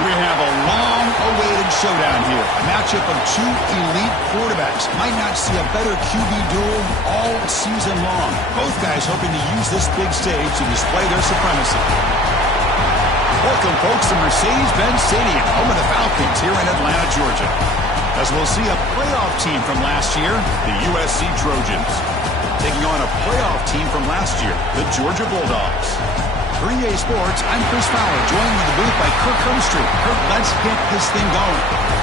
We have a long-awaited showdown here. A matchup of two elite quarterbacks. Might not see a better QB duel all season long. Both guys hoping to use this big stage to display their supremacy. Welcome, folks, to Mercedes-Benz Stadium, home of the Falcons here in Atlanta, Georgia. As we'll see a playoff team from last year, the USC Trojans, taking on a playoff team from last year, the Georgia Bulldogs. For EA Sports, I'm Chris Fowler, joined in the booth by Kirk Hermstreet. Kirk, let's get this thing going.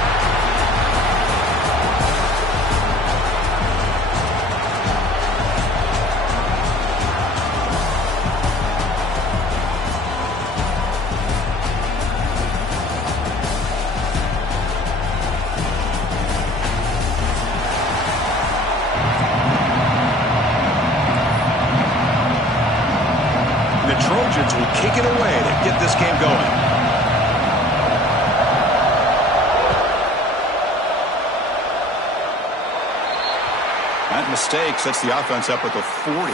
Trojans will kick it away to get this game going. That mistake sets the offense up at the 40.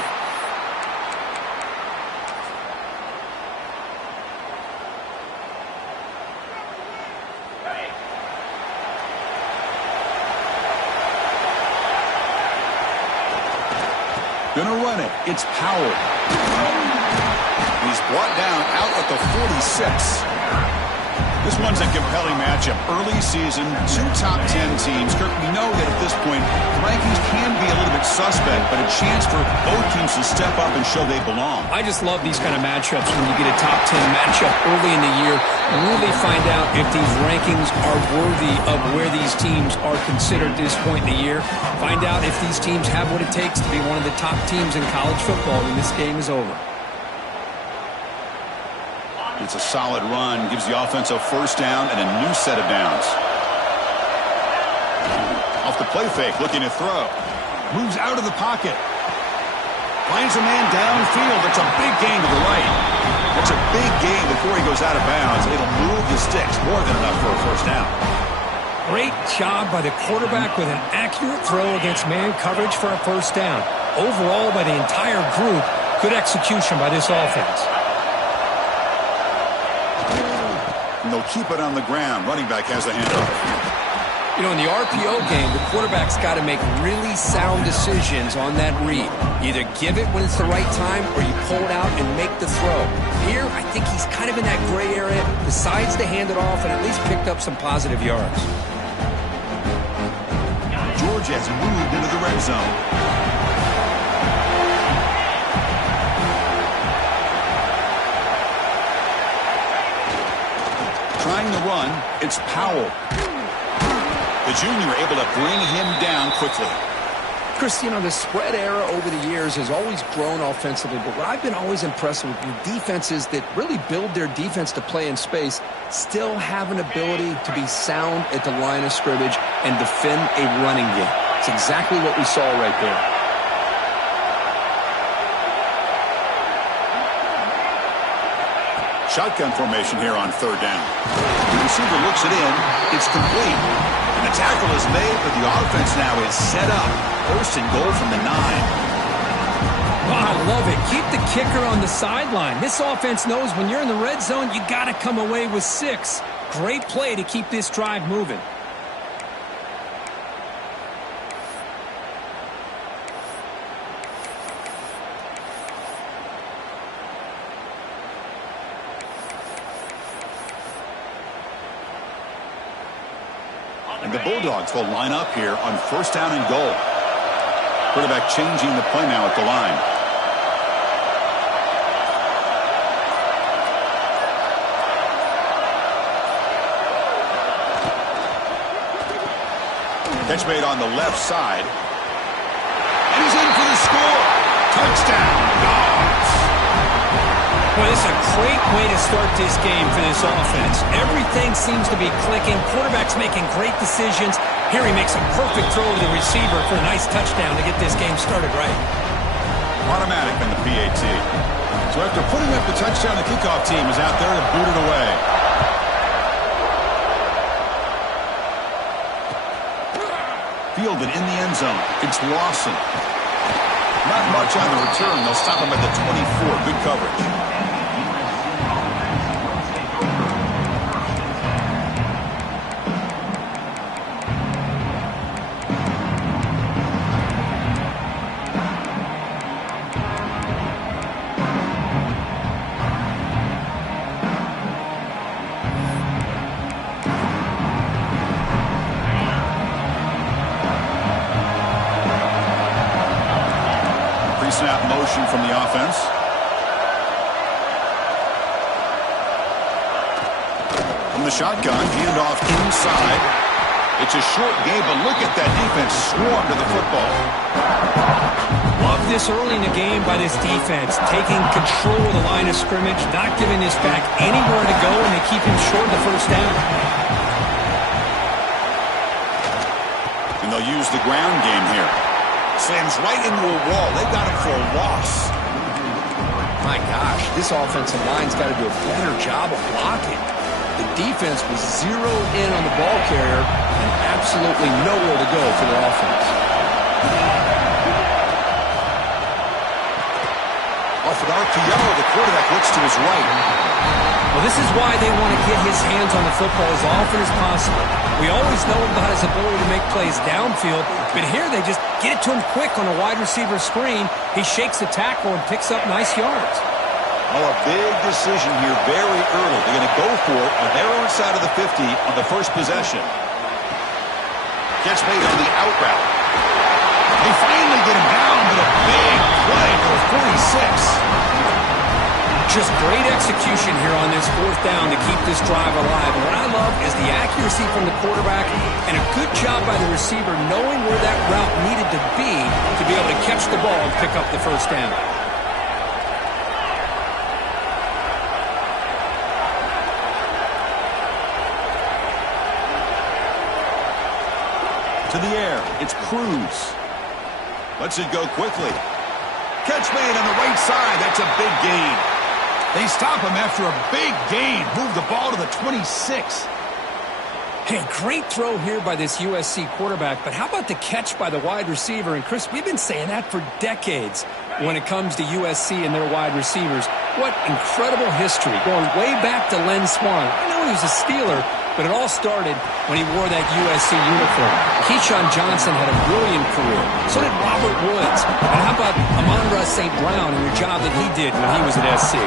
Gonna run it. It's Powell. He's brought down out at the 46. This one's a compelling matchup. Early season, two top 10 teams. Kirk, we know that at this point, rankings can be a little bit suspect, but a chance for both teams to step up and show they belong. I just love these kind of matchups when you get a top 10 matchup early in the year. Really find out if these rankings are worthy of where these teams are considered at this point in the year. Find out if these teams have what it takes to be one of the top teams in college football when this game is over. It's a solid run, gives the offense a first down and a new set of downs. Off the play fake, looking to throw. Moves out of the pocket. Finds a man downfield. That's a big gain to the right. That's a big gain before he goes out of bounds. It'll move the sticks, more than enough for a first down. Great job by the quarterback with an accurate throw against man coverage for a first down. Overall, by the entire group, good execution by this offense. And they'll keep it on the ground. Running back has the handoff. You know, in the RPO game, the quarterback's got to make really sound decisions on that read. Either give it when it's the right time or you pull it out and make the throw. Here, I think he's kind of in that gray area, decides to hand it off and at least picked up some positive yards. Georgia has moved into the red zone. Trying the run, it's Powell. The junior able to bring him down quickly. Chris, you know, the spread era over the years has always grown offensively, but what I've been always impressed with defenses that really build their defense to play in space still have an ability to be sound at the line of scrimmage and defend a running game. It's exactly what we saw right there. Shotgun formation here on third down. The receiver looks it in. It's complete. And the tackle is made, but the offense now is set up. First and goal from the 9. Oh, I love it. Keep the kicker on the sideline. This offense knows when you're in the red zone, you got to come away with 6. Great play to keep this drive moving. And the Bulldogs will line up here on first down and goal. Quarterback changing the play now at the line. Catch made on the left side. And he's in for the score. Touchdown, Dogs. Well, this is a great way to start this game for this offense. Everything seems to be clicking. Quarterback's making great decisions. Here he makes a perfect throw to the receiver for a nice touchdown to get this game started right. Automatic on the PAT. So after putting up the touchdown, the kickoff team is out there to boot it away. Fielded in the end zone. It's Lawson. Not much on the return. They'll stop him at the 24. Good coverage. motion from the offense. From the shotgun, handoff inside. It's a short game, but look at that defense swarm to the football. Love this early in the game by this defense, taking control of the line of scrimmage, not giving this back anywhere to go, and they keep him short of the first down. And they'll use the ground game here. Slams right into a wall. They got him for a loss. My gosh, this offensive line's got to do a better job of blocking. The defense was zeroed in on the ball carrier and absolutely nowhere to go for their offense. Off an RPO, the quarterback looks to his right. Well, this is why they want to get his hands on the football as often as possible. We always know about his ability to make plays downfield, but here they just get it to him quick on a wide receiver screen. He shakes the tackle and picks up nice yards. Oh, a big decision here very early. They're going to go for it on their own side of the 50 on the first possession. Catch made on the out route. They finally get him down, but a big play for 46. Just great execution here on this fourth down to keep this drive alive. And what I love is the accuracy from the quarterback and a good job by the receiver knowing where that route needed to be able to catch the ball and pick up the first down. To the air, it's Cruz. Lets it go quickly. Catch made on the right side. That's a big gain. They stop him after a big gain. Move the ball to the 26. Hey, great throw here by this USC quarterback, but how about the catch by the wide receiver? And Chris, we've been saying that for decades when it comes to USC and their wide receivers. What incredible history, going way back to Len Swan. I know he was a Steeler, but it all started when he wore that USC uniform. Keyshawn Johnson had a brilliant career. So did Robert Woods. And how about Amon-Ra St. Brown and the job that he did when he was at SC?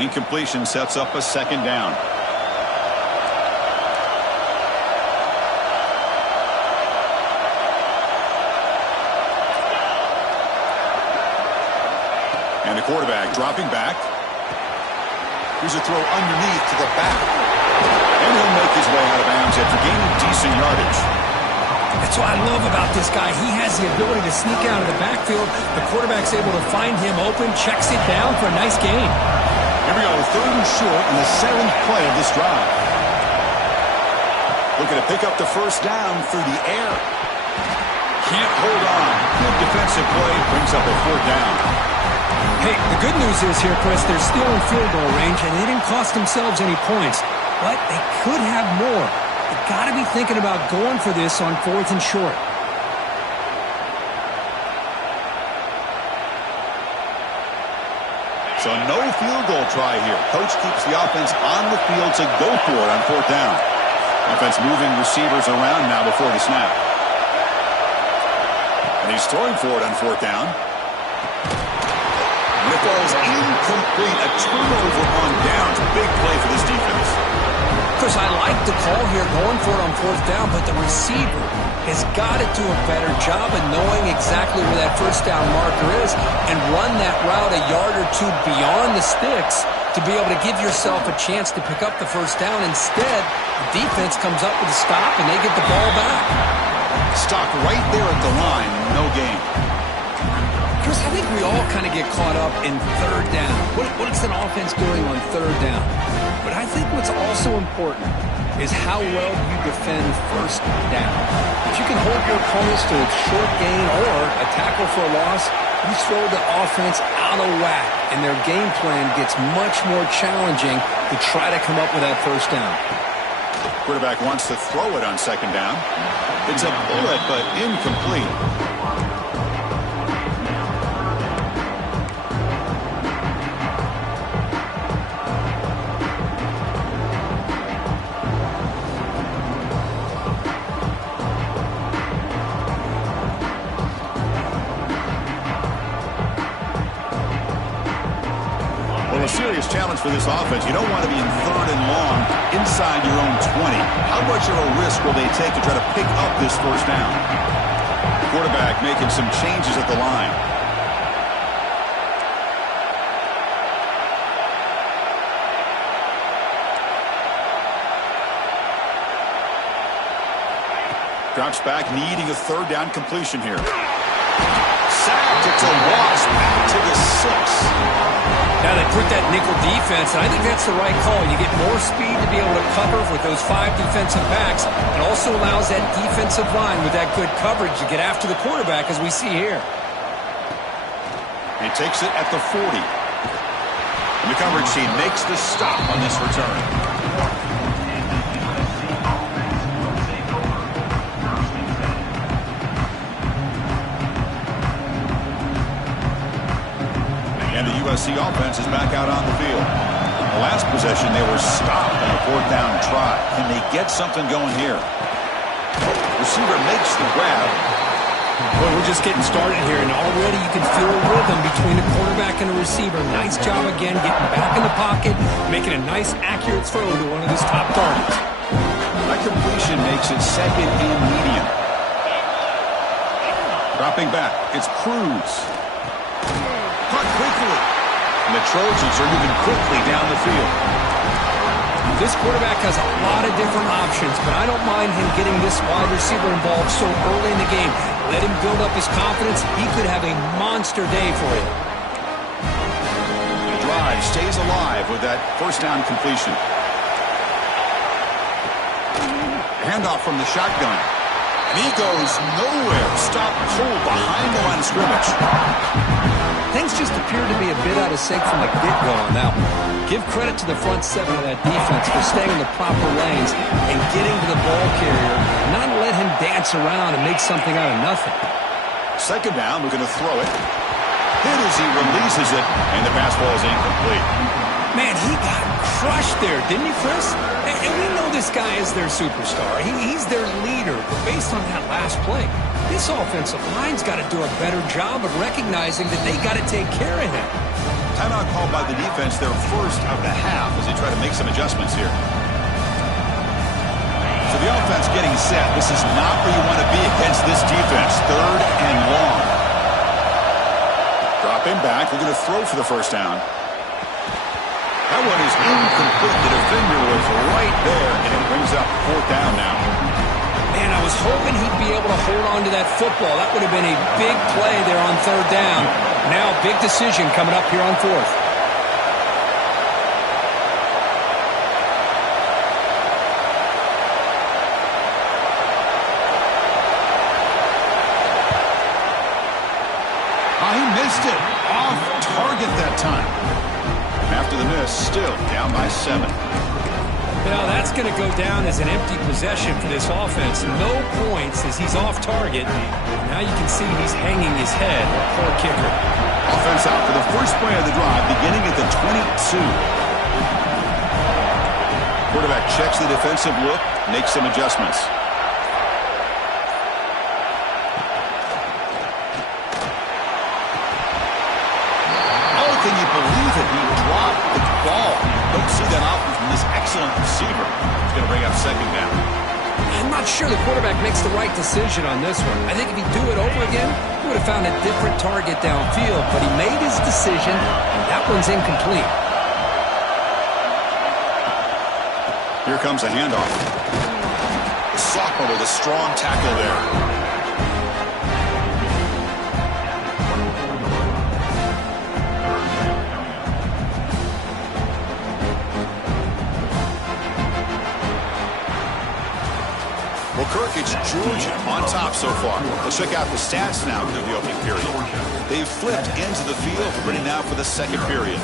Incompletion sets up a second down. And the quarterback dropping back. Here's a throw underneath to the back. And he'll make his way out of bounds after gaining decent yardage. That's what I love about this guy. He has the ability to sneak out of the backfield. The quarterback's able to find him open, checks it down for a nice gain. Here we go, third and short in the seventh play of this drive. Looking to pick up the first down through the air. Can't hold on. Good defensive play brings up a fourth down. Hey, the good news is here, Chris, they're still in field goal range, and they didn't cost themselves any points. But they could have more. They've got to be thinking about going for this on fourth and short. So no field goal try here. Coach keeps the offense on the field to go for it on fourth down. Offense moving receivers around now before the snap. And he's throwing for it on fourth down. And it falls incomplete. A turnover on downs. Big play for this defense. Chris, I like the call here going for it on fourth down, but the receiver has got to do a better job of knowing exactly where that first down marker is and run that route a yard or two beyond the sticks to be able to give yourself a chance to pick up the first down. Instead, the defense comes up with a stop and they get the ball back. Stop right there at the line. No gain. Chris, I think we all kind of get caught up in third down. What is an offense doing on third down? But I think what's also important is how well you defend first down. If you can hold your opponents to a short gain or a tackle for a loss, you throw the offense out of whack, and their game plan gets much more challenging to try to come up with that first down. Quarterback wants to throw it on second down. It's a bullet, but incomplete. challenge for this offense. You don't want to be in 3rd and long inside your own 20. How much of a risk will they take to try to pick up this first down? Quarterback making some changes at the line. Drops back, needing a 3rd down completion here. Sacked. It's a loss back to the 6. Now they put that nickel defense, and I think that's the right call. You get more speed to be able to cover with those 5 defensive backs. It also allows that defensive line with that good coverage to get after the quarterback, as we see here. He takes it at the 40. And the coverage team makes the stop on this return. And the USC offense is back out on the field. The last possession, they were stopped on a 4th down try. Can they get something going here? Receiver makes the grab. Well, we're just getting started here, and already you can feel a rhythm between the quarterback and the receiver. Nice job again, getting back in the pocket, making a nice, accurate throw to one of his top targets. That completion makes it 2nd and medium. Dropping back, it's Cruz. Caught quickly. And the Trojans are moving quickly down the field. This quarterback has a lot of different options, but I don't mind him getting this wide receiver involved so early in the game. Let him build up his confidence. He could have a monster day for you. The drive stays alive with that 1st down completion. Handoff from the shotgun. And he goes nowhere. Stop pulled behind the line of scrimmage. Things just appear to be a bit out of sync from the get-go on that one. Give credit to the front 7 of that defense for staying in the proper lanes and getting to the ball carrier, not let him dance around and make something out of nothing. 2nd down, we're going to throw it. Hit as he releases it, and the pass ball is incomplete. Man, he got crushed there, didn't he, Chris? And we know this guy is their superstar. He's their leader. But based on that last play, this offensive line's got to do a better job of recognizing that they got to take care of him. Timeout called by the defense, their first of the half, as they try to make some adjustments here. So the offense getting set. This is not where you want to be against this defense. 3rd and long. Dropping back. We're going to throw for the 1st down. That one is incomplete. The defender was right there, and it brings up 4th down now. Man, I was hoping he'd be able to hold on to that football. That would have been a big play there on 3rd down. Now, big decision coming up here on 4th. He missed it. Off target that time. After the miss, still down by 7. Well, that's going to go down as an empty possession for this offense. No points as he's off target. Now you can see he's hanging his head. Poor kicker. Offense out for the first play of the drive, beginning at the 22. Quarterback checks the defensive look, makes some adjustments. Can you believe it? He dropped the ball. Don't see that often from this excellent receiver. He's going to bring up 2nd down. I'm not sure the quarterback makes the right decision on this one. I think if he'd do it over again, he would have found a different target downfield, but he made his decision, and that one's incomplete. Here comes a handoff. The sophomore with a strong tackle there. Well, Kirk, it's Georgia on top so far. Let's check out the stats now through the opening period. They've flipped into the field, ready now for the 2nd period.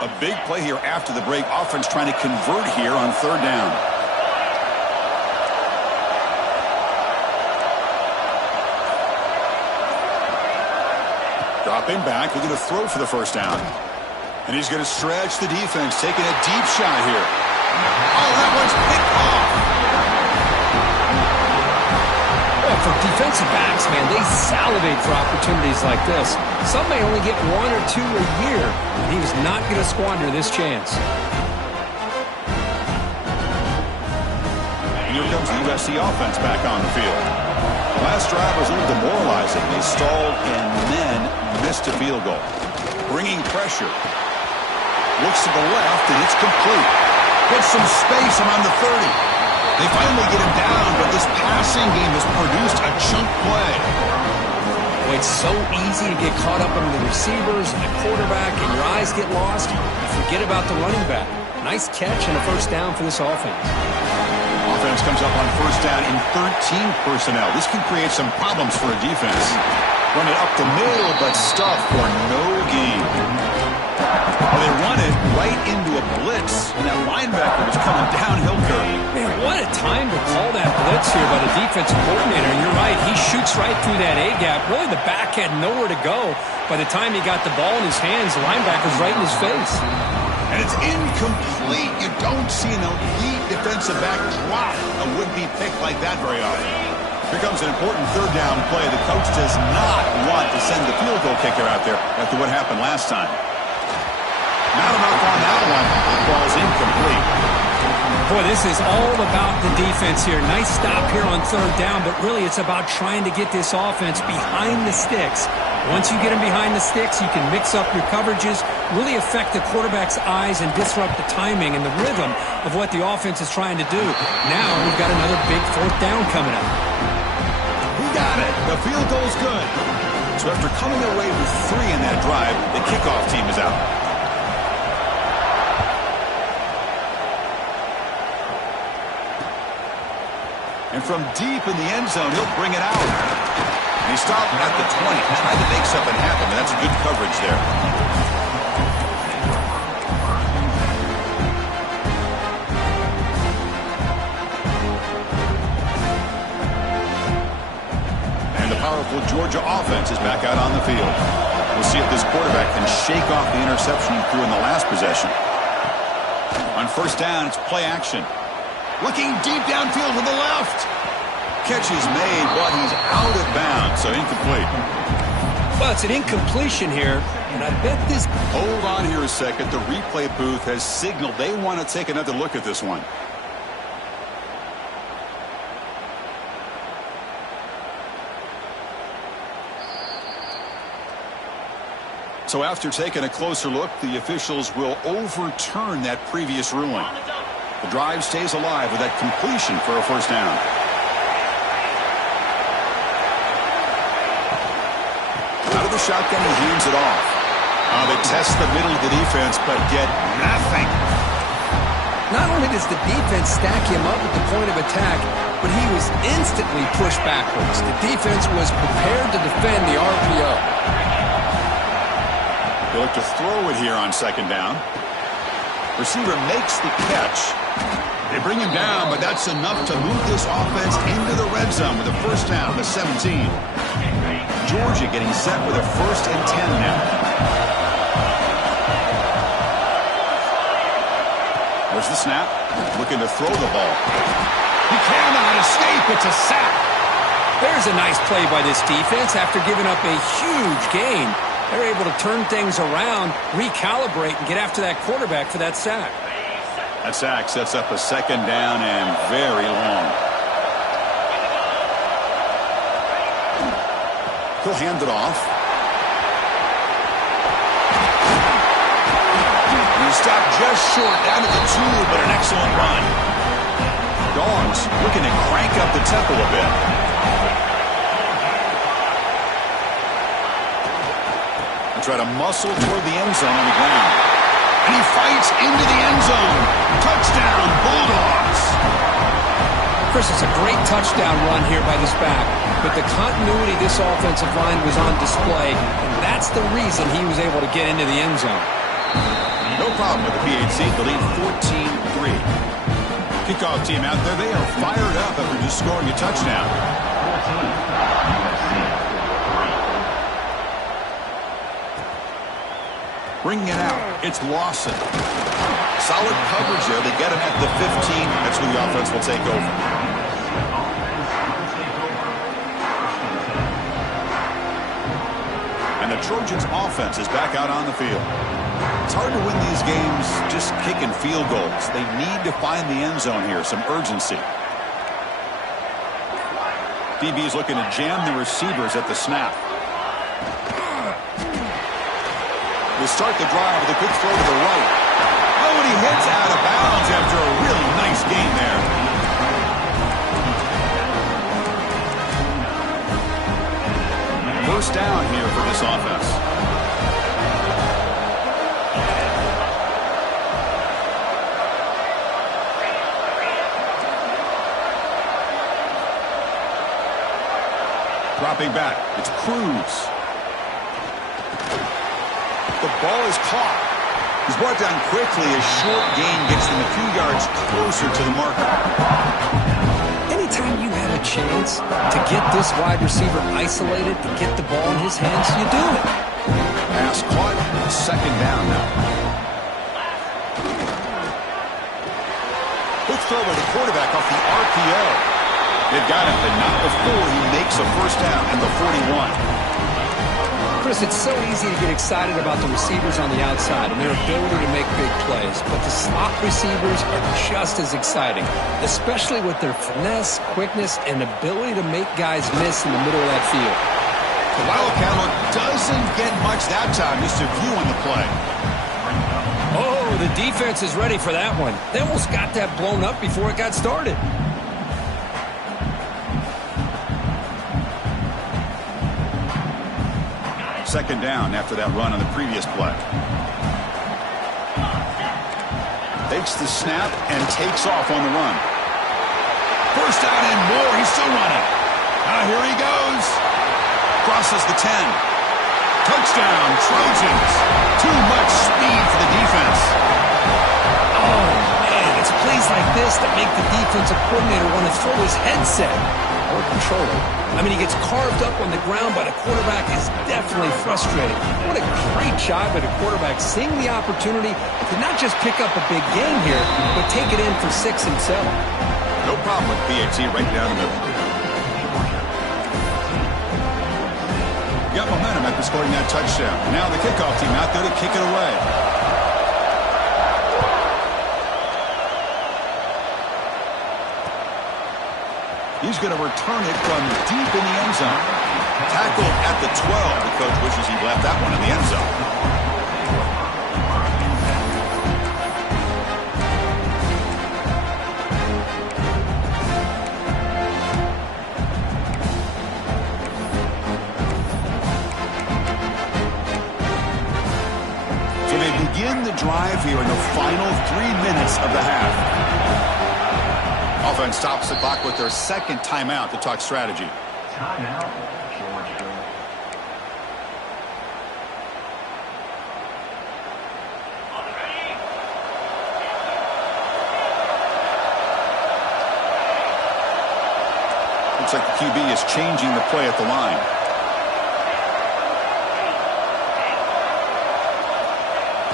A big play here after the break. Offense trying to convert here on 3rd down. Dropping back, we're going to throw for the 1st down. And he's going to stretch the defense, taking a deep shot here. Oh, that one's picked off. For defensive backs, man, they salivate for opportunities like this. Some may only get 1 or 2 a year, and he was not going to squander this chance. And here comes the USC offense back on the field. Last drive was a little demoralizing. They stalled and then missed a field goal. Bringing pressure. Looks to the left, and it's complete. Gets some space around the 30. They finally get him down, but this passing game has produced a chunk play. Well, it's so easy to get caught up in the receivers and the quarterback, and your eyes get lost. You forget about the running back. Nice catch and a first down for this offense. Offense comes up on first down in 13 personnel. This can create some problems for a defense. Run it up the middle, but stuff for no gain. Well, they run it right into a blitz, and that linebacker was coming downhill curve. Man, what a time to call that blitz here by the defensive coordinator. And you're right, he shoots right through that A-gap. Really, the back had nowhere to go. By the time he got the ball in his hands, the linebacker's right in his face. And it's incomplete. You don't see an elite defensive back drop a would-be pick like that very often. Here comes an important third down play. The coach does not want to send the field goal kicker out there after what happened last time. Not enough on that one. The ball's incomplete. Boy, this is all about the defense here. Nice stop here on third down, but really it's about trying to get this offense behind the sticks. Once you get them behind the sticks, you can mix up your coverages, really affect the quarterback's eyes and disrupt the timing and the rhythm of what the offense is trying to do. Now we've got another big fourth down coming up. He got it. The field goal's good. So after coming away with 3 in that drive, the kickoff team is out. And from deep in the end zone, he'll bring it out. And he stopped at the 20. Tried to make something happen, but that's good coverage there. And the powerful Georgia offense is back out on the field. We'll see if this quarterback can shake off the interception he threw in the last possession. On first down, it's play action. Looking deep downfield to the left. Catch is made, but he's out of bounds, so incomplete. Well, it's an incompletion here, and I bet this... Hold on here a second. The replay booth has signaled they want to take another look at this one. So after taking a closer look, the officials will overturn that previous ruling. The drive stays alive with that completion for a first down. Out of the shotgun, he hands it off. They test the middle of the defense, but get nothing. Not only does the defense stack him up at the point of attack, but he was instantly pushed backwards. The defense was prepared to defend the RPO. They look to throw it here on second down. Receiver makes the catch. They bring him down, but that's enough to move this offense into the red zone with a first down, the 17. Georgia getting set with a 1st and 10 now. There's the snap. Looking to throw the ball. He cannot escape. It's a sack. There's a nice play by this defense after giving up a huge gain. They're able to turn things around, recalibrate, and get after that quarterback for that sack. That sack sets up a second down and very long. He'll hand it off. He stopped just short, down to the 2, but an excellent run. Dogs looking to crank up the tempo a bit. They try to muscle toward the end zone on the ground. And he fights into the end zone. Touchdown, Bulldogs. Chris, it's a great touchdown run here by this back, but the continuity of this offensive line was on display, and that's the reason he was able to get into the end zone. No problem with the PHC. The lead 14-3. Kickoff team out there. They are fired up after just scoring a touchdown. Bringing it out. It's Lawson. Solid coverage there. They get him at the 15. That's where the offense will take over. the Trojans' offense is back out on the field. It's hard to win these games just kicking field goals. They need to find the end zone here, some urgency. DB's looking to jam the receivers at the snap. We'll start the drive with a quick throw to the right. Oh, and he hits out of bounds after a really nice gain there. First down here for this offense. Dropping back, it's Cruz. The ball is caught. He's brought down quickly. A short gain gets them a few yards closer to the marker. Anytime you have a chance to get this wide receiver isolated, to get the ball in his hands, you do it. Pass caught. Second down now. Quick throw by the quarterback off the RPO. They've got him, but not before he makes a first down at the 41. Chris, it's so easy to get excited about the receivers on the outside and their ability to make big plays, but the slot receivers are just as exciting, especially with their finesse, quickness, and ability to make guys miss in the middle of that field. The Wildcat look doesn't get much that time, just a view on the play. Oh, the defense is ready for that one. They almost got that blown up before it got started. Second down after that run on the previous play. Takes the snap and takes off on the run. First down and more. He's still running. Here he goes. Crosses the 10. Touchdown, Trojans. Too much speed for the defense. Oh, man, it's plays like this that make the defensive coordinator want to throw his headset or controller. I mean, he gets carved up on the ground by the quarterback. Is definitely frustrating. What a great job by the quarterback seeing the opportunity to not just pick up a big gain here, but take it in for 6 himself. No problem with PAT right down the middle. Got momentum after scoring that touchdown. Now the kickoff team out there to kick it away. He's going to return it from deep in the end zone. Tackled at the 12. The coach wishes he left that one in the end zone. So they begin the drive here in the final 3 minutes of the half. Offense stops the clock with their second timeout to talk strategy. Timeout, Georgia. Looks like the QB is changing the play at the line.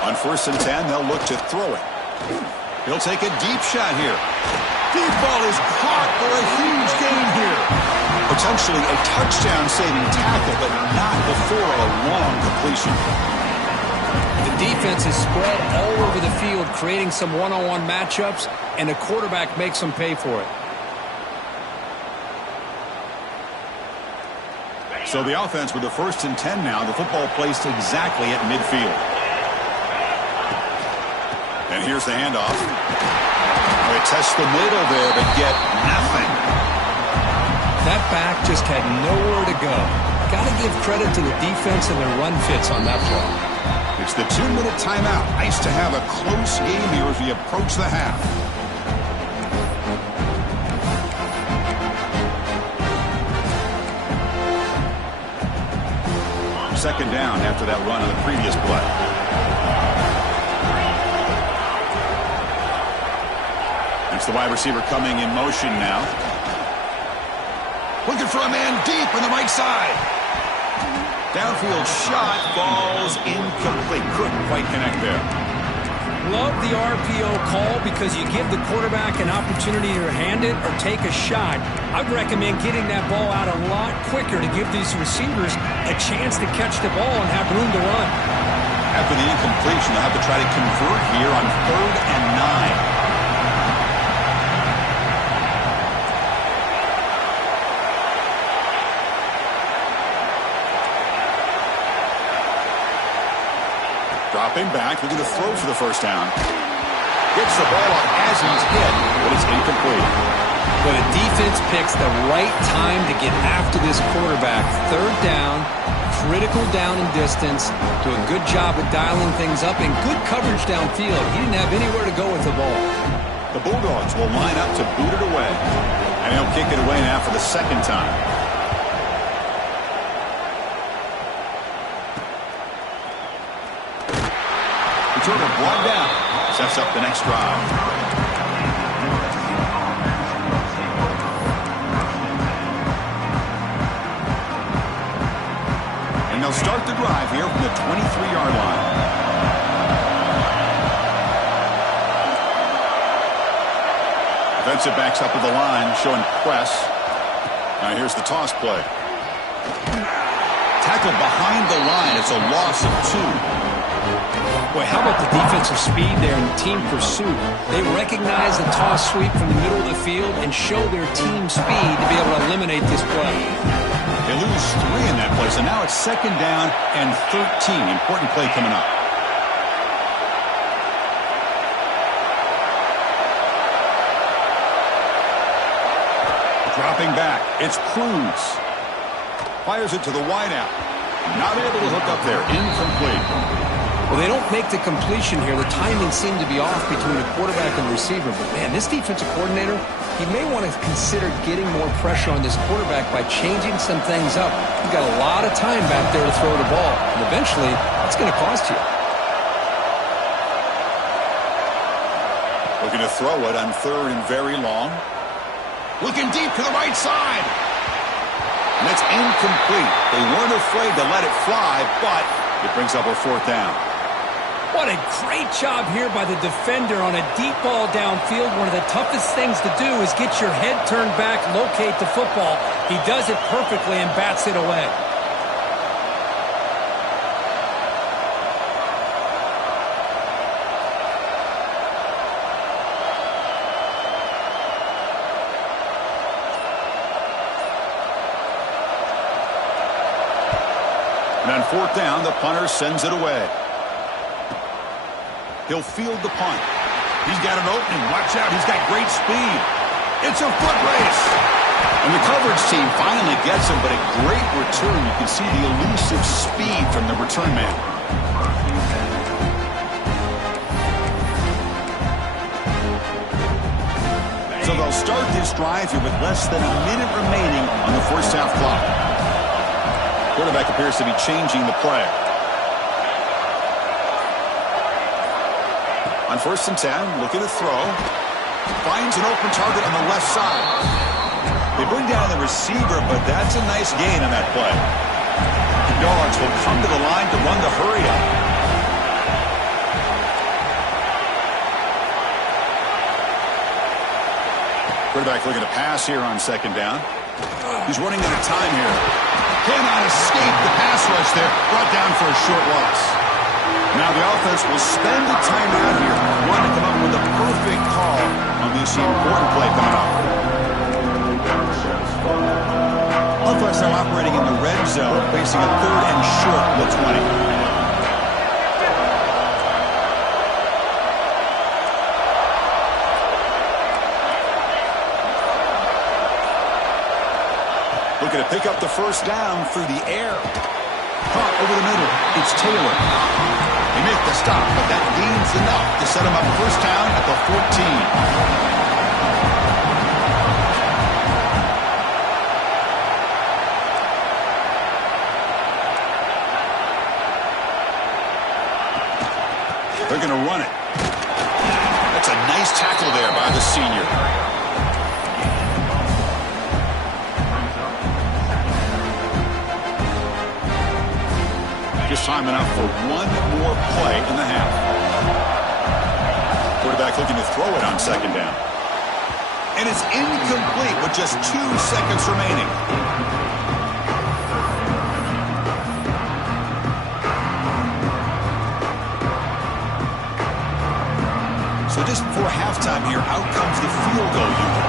On 1st and 10, they'll look to throw it. He'll take a deep shot here. Deep ball is caught for a huge gain here. Potentially a touchdown-saving tackle, but not before a long completion. The defense is spread all over the field, creating some one-on-one matchups, and the quarterback makes them pay for it. So the offense with the 1st and 10 now, the football placed exactly at midfield. And here's the handoff. They test the middle there, but get nothing. That back just had nowhere to go. Got to give credit to the defense and their run fits on that play. It's the 2-minute timeout. Nice to have a close game here as we approach the half. Second down after that run on the previous play. It's the wide receiver coming in motion now. Looking for a man deep on the right side. Downfield shot falls incomplete. Couldn't quite connect there. Love the RPO call because you give the quarterback an opportunity to hand it or take a shot. I'd recommend getting that ball out a lot quicker to give these receivers a chance to catch the ball and have room to run. After the incompletion, they'll have to try to convert here on 3rd and 9. Dropping back, looking to throw for the first down. Gets the ball up as he's hit, but it's incomplete. But the defense picks the right time to get after this quarterback. 3rd down, critical down and distance. Do a good job of dialing things up and good coverage downfield. He didn't have anywhere to go with the ball. The Bulldogs will line up to boot it away. And he'll kick it away now for the 2nd time. Returner brought down. Sets up the next drive. And they'll start the drive here from the 23-yard line. Defensive backs up to the line, showing press. Now here's the toss play. Tackled behind the line. It's a loss of 2. Boy, how about the defensive speed there in team pursuit? They recognize the toss sweep from the middle of the field and show their team speed to be able to eliminate this play. They lose 3 in that play, so now it's 2nd down and 13. Important play coming up. Dropping back, it's Cruz. Fires it to the wideout. Not able to hook up there. Incomplete. Well, they don't make the completion here. The timing seemed to be off between the quarterback and the receiver. But, man, this defensive coordinator, he may want to consider getting more pressure on this quarterback by changing some things up. You've got a lot of time back there to throw the ball. And eventually, it's going to cost you. Looking to throw it on 3rd and very long. Looking deep to the right side. And that's incomplete. They weren't afraid to let it fly, but it brings up a 4th down. What a great job here by the defender on a deep ball downfield. One of the toughest things to do is get your head turned back, locate the football. He does it perfectly and bats it away. And on 4th down, the punter sends it away. He'll field the punt. He's got an opening. Watch out. He's got great speed. It's a foot race. And the coverage team finally gets him, but a great return. You can see the elusive speed from the return man. So they'll start this drive here with less than a minute remaining on the first half clock. Quarterback appears to be changing the play. On 1st and 10, looking to throw. Finds an open target on the left side. They bring down the receiver, but that's a nice gain on that play. The Dogs will come to the line to run the hurry up. Quarterback looking to pass here on 2nd down. He's running out of time here. Cannot escape the pass rush there. Brought down for a short loss. Now the offense will spend the timeout here. Want to come up with a perfect call on this important play coming up. Offense now operating in the red zone, facing a 3rd and short from the 20. Looking to pick up the first down through the air. Caught over the middle. It's Taylor. They make the stop, but that gains enough to set him up first down at the 14. They're going to run it. That's a nice tackle there by the senior. Just time enough for one more play in the half. quarterback looking to throw it on second down. And it's incomplete with just 2 seconds remaining. So just before halftime here, out comes the field goal unit.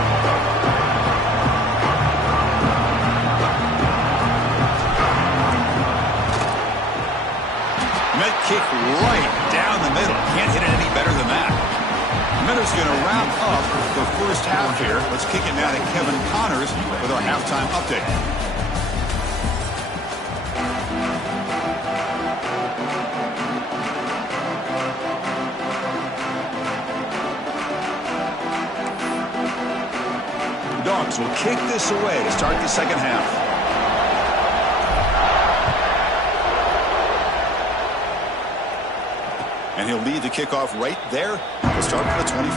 Met kick right down the middle. Can't hit it any better than that. Minutes going to wrap up the first half here. Let's kick it now to Kevin Connors with our halftime update. The Dogs will kick this away to start the second half. And he'll lead the kickoff right there to start at the 25.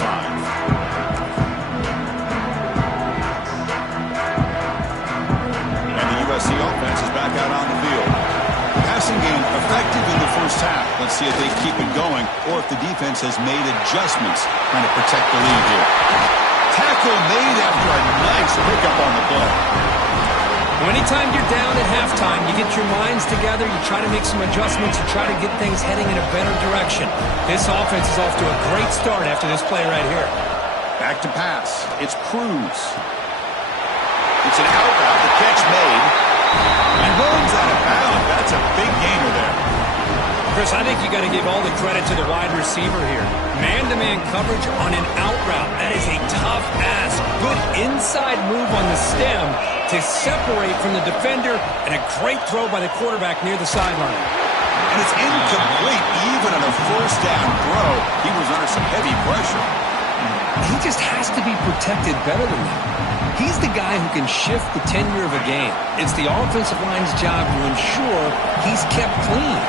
And the USC offense is back out on the field. Passing game effective in the first half. Let's see if they keep it going or if the defense has made adjustments trying to protect the lead here. Tackle made after a nice pickup on the play. Anytime you're down at halftime, you get your minds together, you try to make some adjustments, you try to get things heading in a better direction. This offense is off to a great start after this play right here. Back to pass. It's Cruz. It's an out route. The catch made. And runs out of bounds. That's a big gainer there. Chris, I think you got to give all the credit to the wide receiver here. Man-to-man coverage on an out route. That is a tough ask. Good inside move on the stem to separate from the defender, and a great throw by the quarterback near the sideline. And it's incomplete even on a first down throw. He was under some heavy pressure. He just has to be protected better than that. He's the guy who can shift the tenure of a game. It's the offensive line's job to ensure he's kept clean.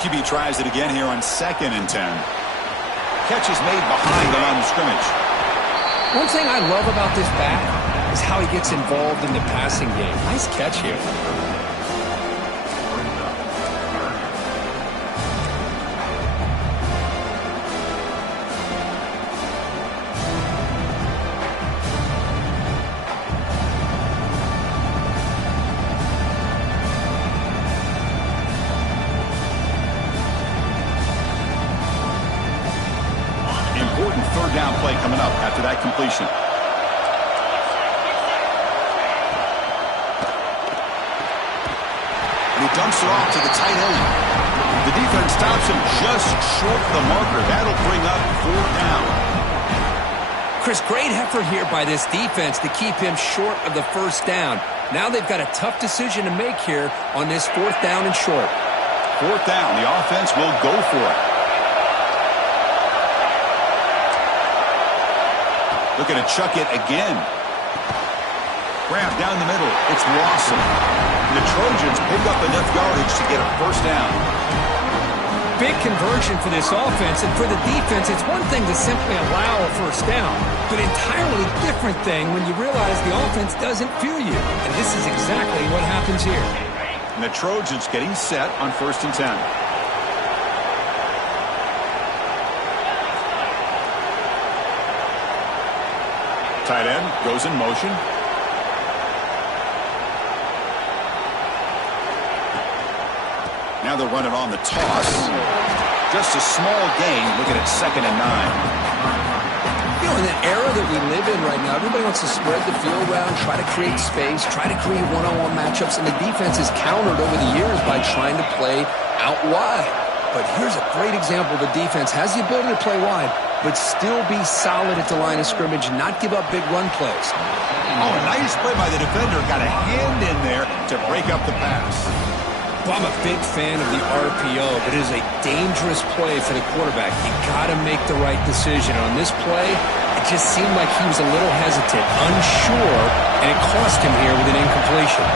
QB tries it again here on 2nd and 10. Catch is made behind the line of scrimmage. One thing I love about this back is how he gets involved in the passing game. Nice catch here. Important third down play coming up after that completion. And he dumps it off to the tight end. The defense stops him just short of the marker. That'll bring up 4th down. Chris, great effort here by this defense to keep him short of the first down. Now they've got a tough decision to make here on this 4th down and short. 4th down. The offense will go for it. Looking to chuck it again. Grab down the middle. It's Lawson. The Trojans pick up enough yardage to get a first down. Big conversion for this offense, and for the defense, it's one thing to simply allow a first down, but entirely different thing when you realize the offense doesn't fear you. And this is exactly what happens here. And the Trojans getting set on 1st and 10. Tight end goes in motion. Now they'll run it on the toss. Just a small gain, looking at 2nd and 9. You know, in the era that we live in right now, everybody wants to spread the field around, try to create space, try to create one-on-one matchups, and the defense is countered over the years by trying to play out wide. But here's a great example. The defense has the ability to play wide, but still be solid at the line of scrimmage and not give up big run plays. Oh, a nice play by the defender. Got a hand in there to break up the pass. Well, I'm a big fan of the RPO, but it is a dangerous play for the quarterback. You got to make the right decision. On this play, it just seemed like he was a little hesitant, unsure, and it cost him here with an incompletion.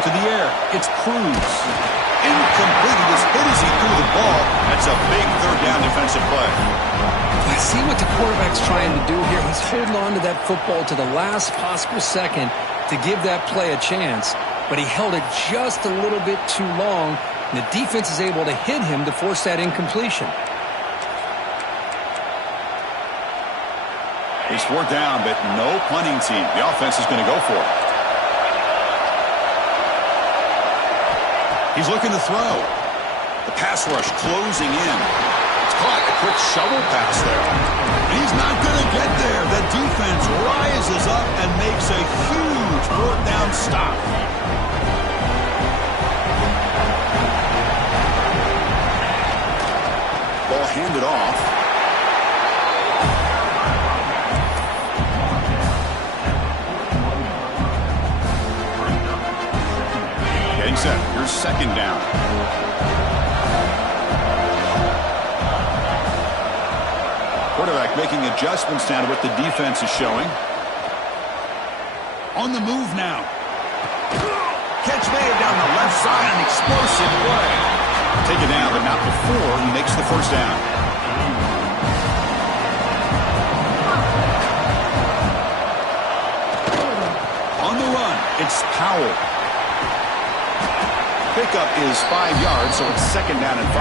To the air, it's Cruz. Incomplete. He was hit as he threw the ball. That's a big third down defensive play. I see what the quarterback's trying to do here. He's holding on to that football to the last possible second to give that play a chance. But he held it just a little bit too long. And the defense is able to hit him to force that incompletion. It's fourth down, but no punting team. The offense is going to go for it. He's looking to throw. The pass rush closing in. It's caught. A quick shovel pass there. He's not going to get there. The defense rises up and makes a huge fourth down stop. Ball handed off. Getting set. Here's second down. Quarterback making adjustments now to what the defense is showing. On the move now. Catch made down the left side. An explosive play. Taken down, but not before he makes the first down. On the run, it's Powell. Pickup is 5 yards, so it's second down and 5.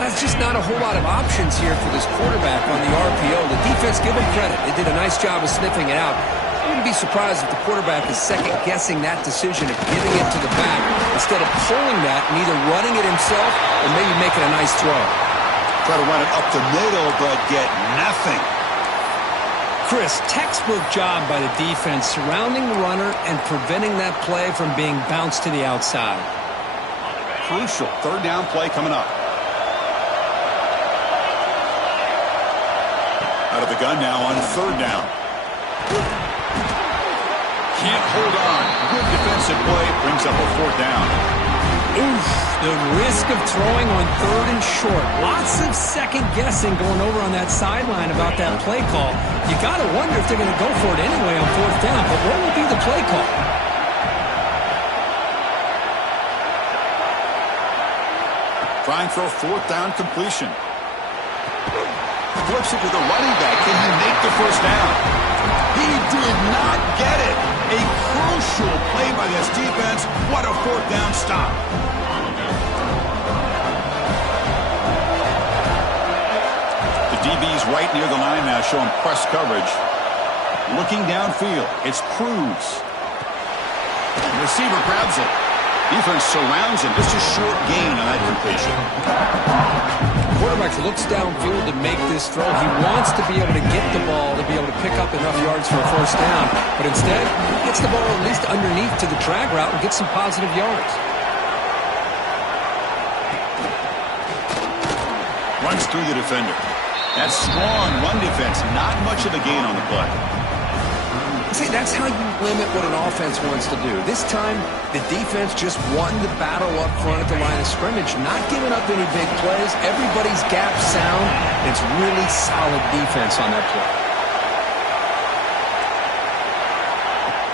That's just not a whole lot of options here for this quarterback on the RPO. The defense, give him credit. They did a nice job of sniffing it out. I wouldn't be surprised if the quarterback is second-guessing that decision of giving it to the back instead of pulling that and either running it himself or maybe making a nice throw. Try to run it up the middle, but get nothing. Chris, textbook job by the defense surrounding the runner and preventing that play from being bounced to the outside. Crucial third down play coming up. Out of the gun now on third down. Can't hold on. Good defensive play. Brings up a fourth down. Oof, the risk of throwing on third and short. Lots of second guessing going over on that sideline about that play call. You got to wonder if they're going to go for it anyway on fourth down. But what will be the play call? Trying for a fourth down completion. Flips it to the running back. Can he make the first down? He did not get it. A crucial play by this defense. What a fourth down stop. The DB's right near the line now, showing press coverage. Looking downfield. It's Cruz. The receiver grabs it. Defense surrounds him. Just a short gain on that completion. Quarterback looks downfield to make this throw. He wants to be able to get the ball to be able to pick up enough yards for a first down. But instead, he gets the ball at least underneath to the drag route and gets some positive yards. Runs through the defender. That strong run defense. Not much of a gain on the play. See, that's how you limit what an offense wants to do. This time, the defense just won the battle up front at the line of scrimmage, not giving up any big plays. Everybody's gap sound. It's really solid defense on that play.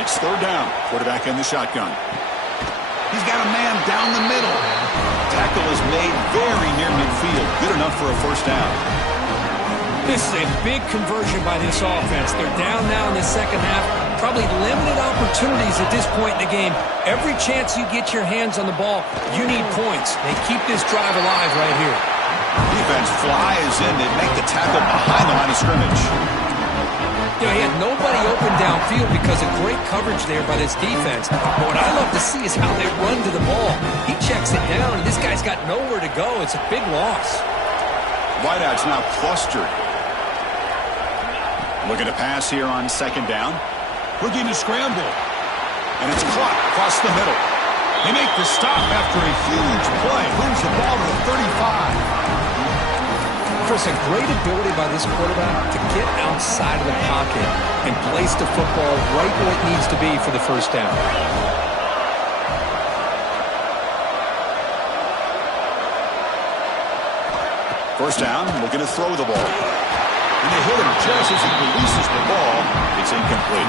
It's third down. Quarterback in the shotgun. He's got a man down the middle. Tackle is made very near midfield. Good enough for a first down. This is a big conversion by this offense. They're down now in the second half. Probably limited opportunities at this point in the game. Every chance you get your hands on the ball, you need points. They keep this drive alive right here. Defense flies in. They make the tackle behind the line of scrimmage. You know, he had nobody open downfield because of great coverage there by this defense. But what I love to see is how they run to the ball. He checks it down, and this guy's got nowhere to go. It's a big loss. Wideouts now clustered. Looking to pass here on second down. Looking to scramble. And it's caught across the middle. They make the stop after a huge play. Moves the ball to the 35. Chris, a great ability by this quarterback to get outside of the pocket and place the football right where it needs to be for the first down. First down, looking to throw the ball. And they hit him just as he releases the ball. It's incomplete.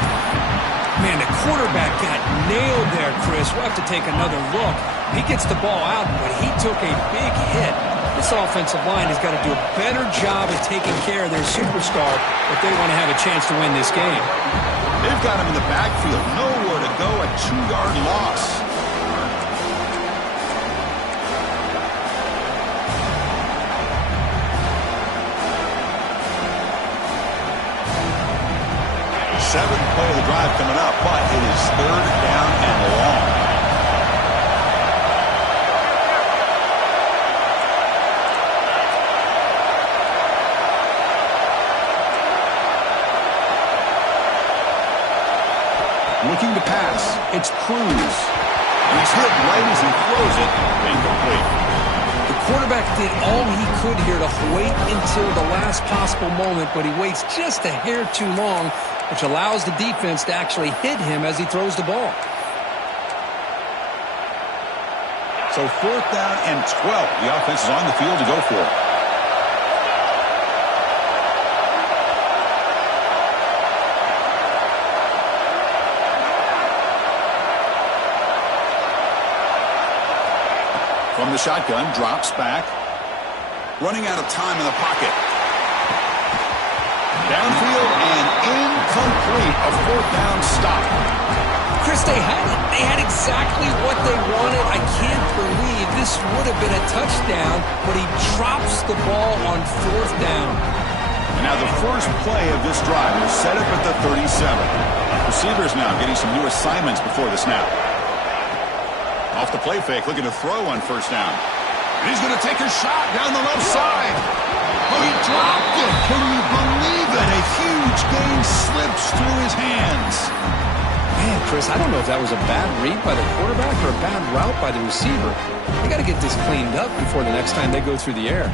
Man, the quarterback got nailed there, Chris. We'll have to take another look. He gets the ball out, but he took a big hit. This offensive line has got to do a better job of taking care of their superstar if they want to have a chance to win this game. They've got him in the backfield. Nowhere to go. A 2-yard loss. Seventh play of the drive coming up, but it is 3rd down and long. Looking to pass. It's Cruz. He's hit right as he throws it. Incomplete. The quarterback did all he could here to wait until the last possible moment, but he waits just a hair too long, which allows the defense to actually hit him as he throws the ball. So 4th down and 12. The offense is on the field to go for it. From the shotgun, drops back. Running out of time in the pocket. Downfield and incomplete. A 4th down stop. Chris, they had it. They had exactly what they wanted. I can't believe this would have been a touchdown, but he drops the ball on 4th down. And now the first play of this drive is set up at the 37. Receivers now getting some new assignments before the snap. Off the play fake, looking to throw on 1st down. And he's going to take a shot down the left side. Oh, he dropped it. Can you believe it? A huge gain slips through his hands. Man, Chris, I don't know if that was a bad read by the quarterback or a bad route by the receiver. They got to get this cleaned up before the next time they go through the air.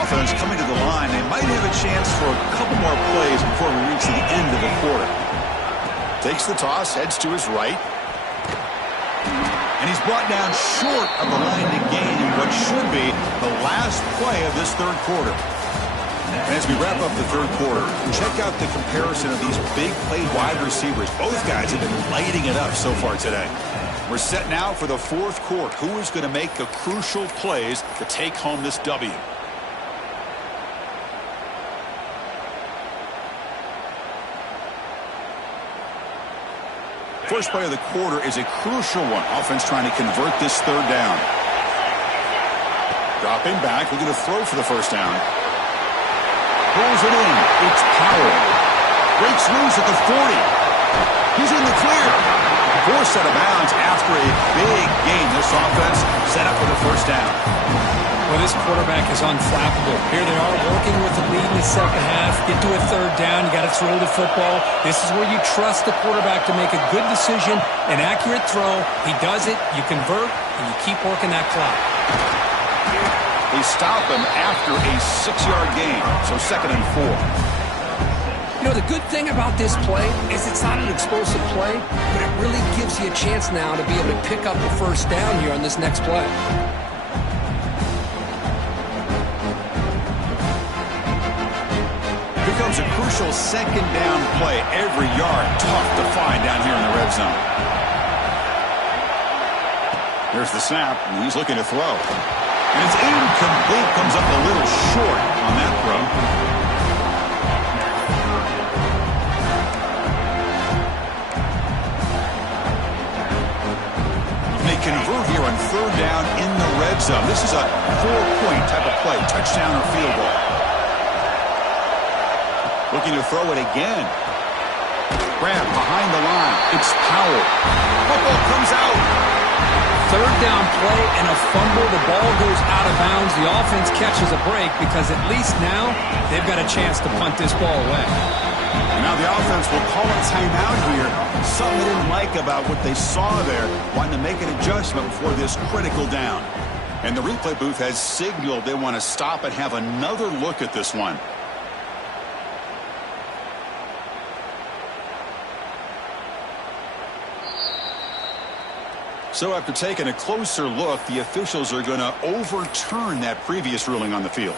Offense coming to the line. They might have a chance for a couple more plays before we reach the end of the quarter. Takes the toss, heads to his right. And he's brought down short of the line to gain in what should be the last play of this 3rd quarter. And as we wrap up the 3rd quarter, check out the comparison of these big play wide receivers. Both guys have been lighting it up so far today. We're set now for the 4th quarter. Who is going to make the crucial plays to take home this W? First play of the quarter is a crucial one. Offense trying to convert this 3rd down. Dropping back, looking to throw for the 1st down. Pulls it in. It's Powell. Breaks loose at the 40. He's in the clear. Forced out of bounds after a big gain. This offense set up for the 1st down. Well, this quarterback is unflappable. Here they are working with the lead in the 2nd half. Get to a 3rd down. You got to throw the football. This is where you trust the quarterback to make a good decision, an accurate throw. He does it, you convert, and you keep working that clock. They stop him after a 6-yard gain, so 2nd and 4. You know, the good thing about this play is it's not an explosive play, but it really gives you a chance now to be able to pick up the 1st down here on this next play. Becomes a crucial 2nd down play. Every yard tough to find down here in the red zone. There's the snap, and he's looking to throw. And it's incomplete. Comes up a little short on that throw. They convert here on 3rd down in the red zone. This is a 4-point type of play, touchdown or field goal. Looking to throw it again. Grab behind the line. It's Powell. Football comes out. 3rd down play and a fumble. The ball goes out of bounds. The offense catches a break because at least now they've got a chance to punt this ball away. And now the offense will call a timeout here. Something they didn't like about what they saw there. Wanting to make an adjustment before this critical down. And the replay booth has signaled they want to stop and have another look at this one. So after taking a closer look, the officials are going to overturn that previous ruling on the field.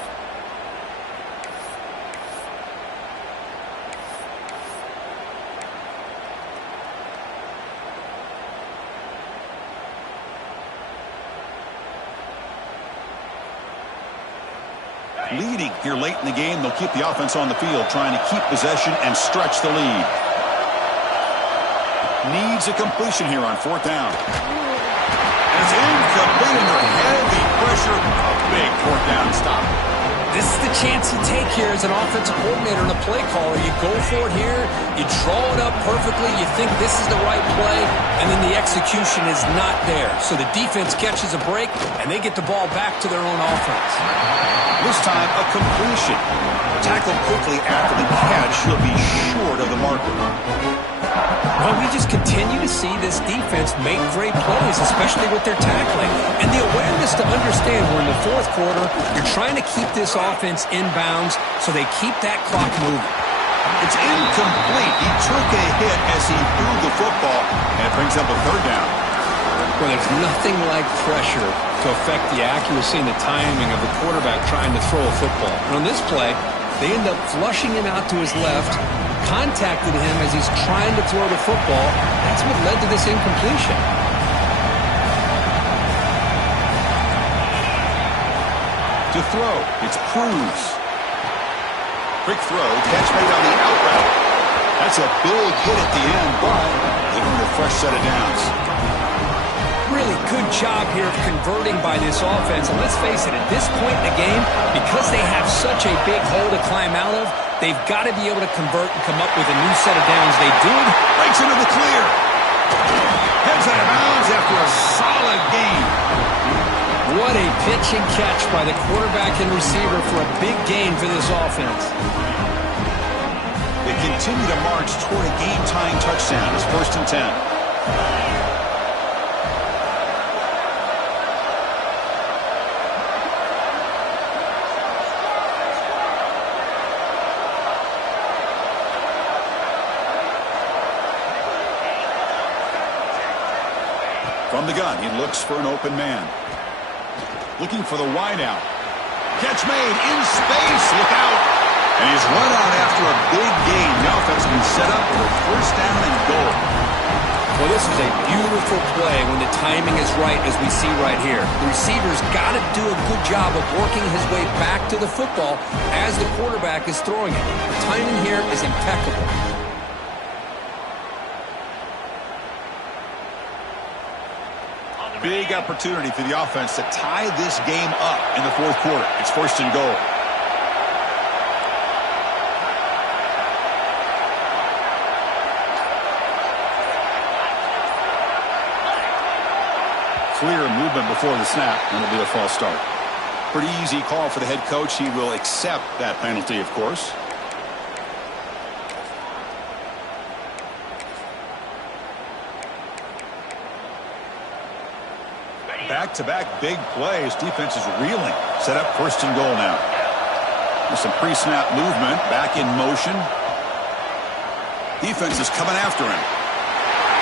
Leading here late in the game, they'll keep the offense on the field, trying to keep possession and stretch the lead. Needs a completion here on 4th down. And it's incomplete under heavy pressure. A big 4th down stop. This is the chance you take here as an offensive coordinator and a play caller. You go for it here, you draw it up perfectly, you think this is the right play, and then the execution is not there. So the defense catches a break, and they get the ball back to their own offense. This time, a completion. Tackled quickly after the catch, he'll be short of the marker. Well, we just continue to see this defense make great plays, especially with their tackling. And the awareness to understand we're in the 4th quarter, you're trying to keep this offense in bounds so they keep that clock moving. It's incomplete. He took a hit as he threw the football, and it brings up a 3rd down. Well, there's nothing like pressure to affect the accuracy and the timing of the quarterback trying to throw a football. And on this play, they end up flushing him out to his left, contacted him as he's trying to throw the football. That's what led to this incompletion. To throw, it's Cruz. Quick throw, catch made on the out route. That's a big hit at the end, but they earned a fresh set of downs. Really good job here of converting by this offense. And let's face it, at this point in the game, because they have such a big hole to climb out of, they've got to be able to convert and come up with a new set of downs. They do. Breaks into the clear. Heads out of bounds after a solid gain. What a pitch and catch by the quarterback and receiver for a big gain for this offense. They continue to march toward a game-tying touchdown. It's 1st and 10. From the gun, he looks for an open man. Looking for the wide out. Catch made in space. Look out. And he's run out after a big gain. The offense has been set up for a 1st down and goal. Well, this is a beautiful play when the timing is right, as we see right here. The receiver's got to do a good job of working his way back to the football as the quarterback is throwing it. The timing here is impeccable. Big opportunity for the offense to tie this game up in the 4th quarter. It's 1st and goal. Clear movement before the snap, and it'll be a false start. Pretty easy call for the head coach. He will accept that penalty, of course. Back-to-back big plays. Defense is reeling. Set up 1st and goal now. With some pre-snap movement. Back in motion. Defense is coming after him.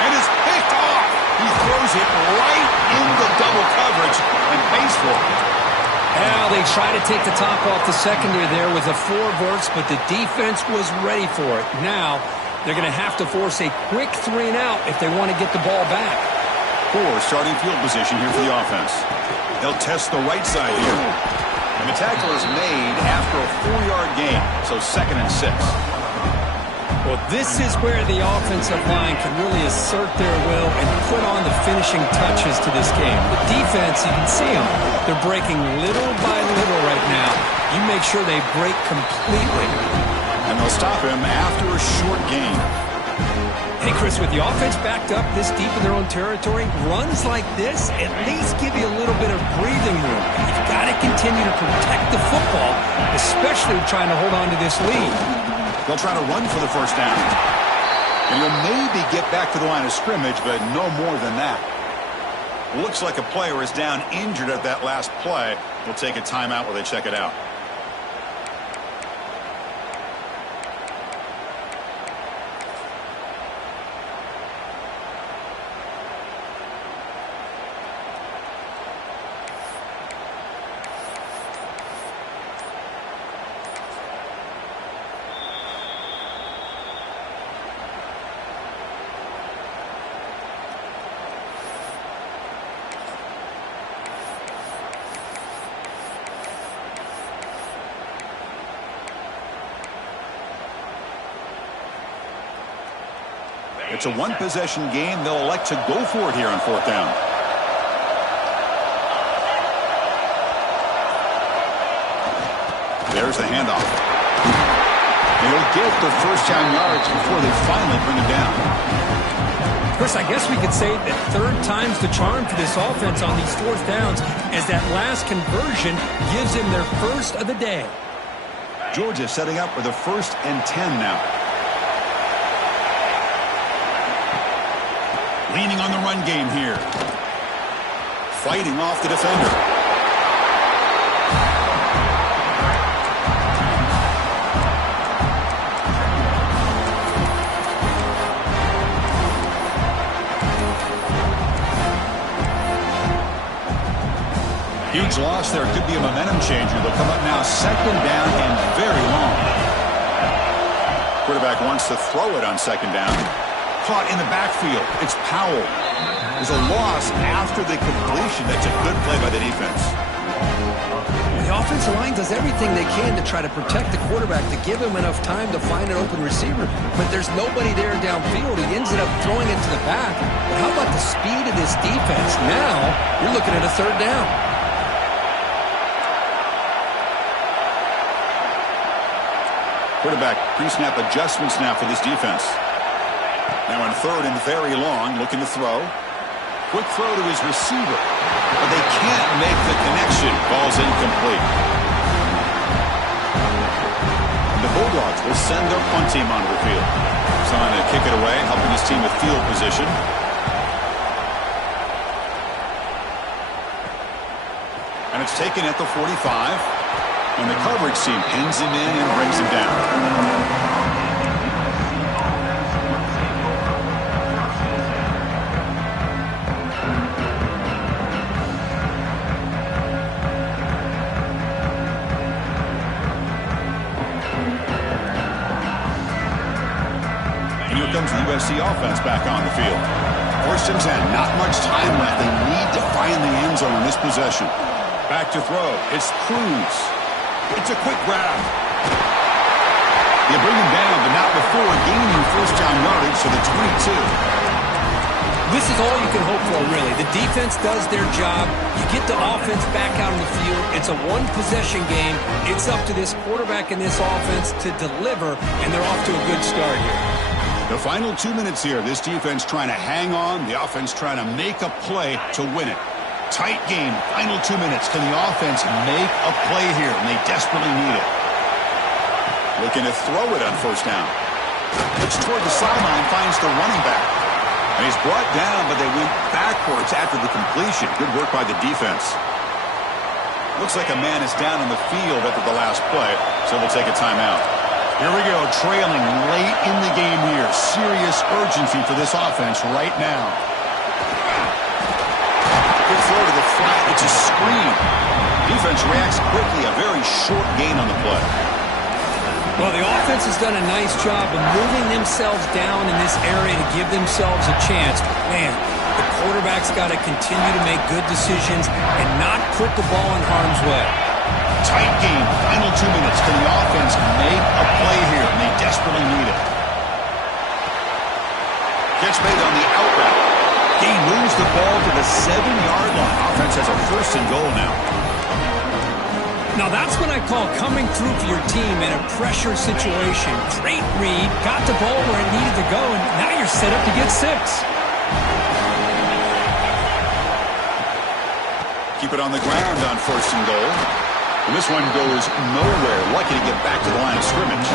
And it's picked off. He throws it right into double coverage and pays for it. Now they try to take the top off the secondary there with the 4 verts, but the defense was ready for it. Now they're going to have to force a quick 3 and out if they want to get the ball back. Poor starting field position here for the offense. They'll test the right side here. And the tackle is made after a 4-yard gain, so 2nd and 6. Well, this is where the offensive line can really assert their will and put on the finishing touches to this game. The defense, you can see them. They're breaking little by little right now. You make sure they break completely. And they'll stop him after a short gain. Hey, Chris, with the offense backed up this deep in their own territory, runs like this at least give you a little bit of breathing room. You've got to continue to protect the football, especially trying to hold on to this lead. They'll try to run for the 1st down. And you'll maybe get back to the line of scrimmage, but no more than that. Looks like a player is down injured at that last play. We'll take a timeout while they check it out. It's a one-possession game. They'll elect to go for it here on 4th down. There's the handoff. They'll get the first down yards before they finally bring him down. Chris, I guess we could say that third time's the charm for this offense on these 4th downs, as that last conversion gives them their first of the day. Georgia setting up for the 1st and 10 now. Leaning on the run game here. Fighting off the defender. Huge loss there. Could be a momentum changer. They'll come up now 2nd down and very long. Quarterback wants to throw it on 2nd down. Caught in the backfield. It's Powell. There's a loss after the completion. That's a good play by the defense. The offensive line does everything they can to try to protect the quarterback, to give him enough time to find an open receiver. But there's nobody there downfield. He ends up throwing it to the back. But how about the speed of this defense? Now you're looking at a 3rd down. Quarterback pre-snap adjustments now for this defense. Now on 3rd and very long, looking to throw. Quick throw to his receiver, but they can't make the connection. Ball's incomplete. The Bulldogs will send their punt team onto the field. Trying to kick it away, helping his team with field position. And it's taken at the 45. And the coverage team pins him in and brings him down. And here comes the USC offense back on the field. 1st and 10. Not much time left. They need to find the end zone in this possession. Back to throw. It's Cruz. It's a quick grab. You bring him down, but not before gaining 1st down yardage to the 22. This is all you can hope for, really. The defense does their job. You get the offense back out on the field. It's a one-possession game. It's up to this quarterback and this offense to deliver, and they're off to a good start here. The final 2 minutes here. This defense trying to hang on. The offense trying to make a play to win it. Tight game, final 2 minutes. Can the offense make a play here? And they desperately need it. Looking to throw it on 1st down. Looks toward the sideline, finds the running back. And he's brought down, but they went backwards after the completion. Good work by the defense. Looks like a man is down on the field after the last play, so we'll take a timeout. Here we go, trailing late in the game here. Serious urgency for this offense right now. Good throw to the flat. It's a screen. Defense reacts quickly. A very short gain on the play. Well, the offense has done a nice job of moving themselves down in this area to give themselves a chance. Man, the quarterback's got to continue to make good decisions and not put the ball in harm's way. Tight game. Final 2 minutes. Can the offense make a play here? And they desperately need it. Catch made on the out route. He moves the ball to the 7-yard line. Offense has a 1st and goal now. Now that's what I call coming through for your team in a pressure situation. Great read, got the ball where it needed to go, and now you're set up to get 6. Keep it on the ground on 1st and goal. And this one goes nowhere. Lucky to get back to the line of scrimmage.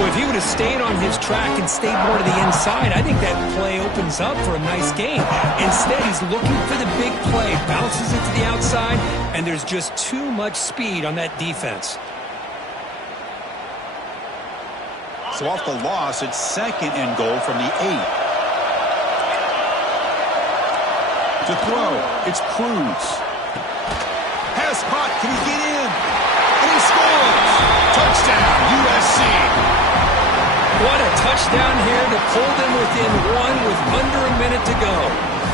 Well, if he would have stayed on his track and stayed more to the inside, I think that play opens up for a nice gain. Instead, he's looking for the big play, bounces it to the outside, and there's just too much speed on that defense. So off the loss, it's 2nd and goal from the 8. To throw, it's Cruz. Pass caught, can he get in? And he scores! Touchdown, USC! What a touchdown here to pull them within 1 with under a minute to go.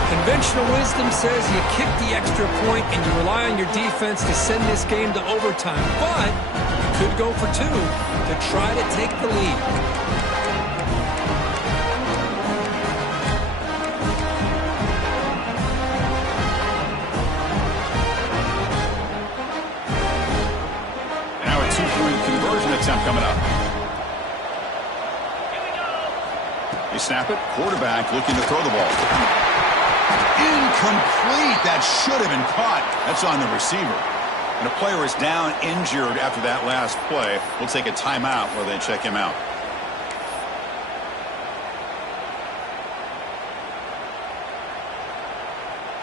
Conventional wisdom says you kick the extra point and you rely on your defense to send this game to overtime. But you could go for 2 to try to take the lead. down coming up. They snap it. Quarterback looking to throw the ball. Incomplete. That should have been caught. That's on the receiver. And a player is down injured after that last play. We'll take a timeout where they check him out.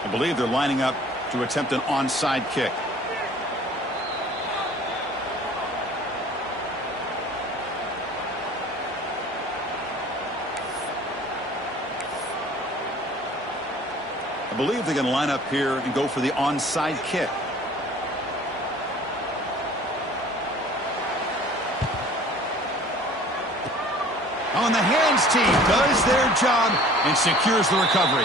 I believe they're lining up to attempt an onside kick. I believe they're going to line up here and go for the onside kick. On the hands team does their job and secures the recovery.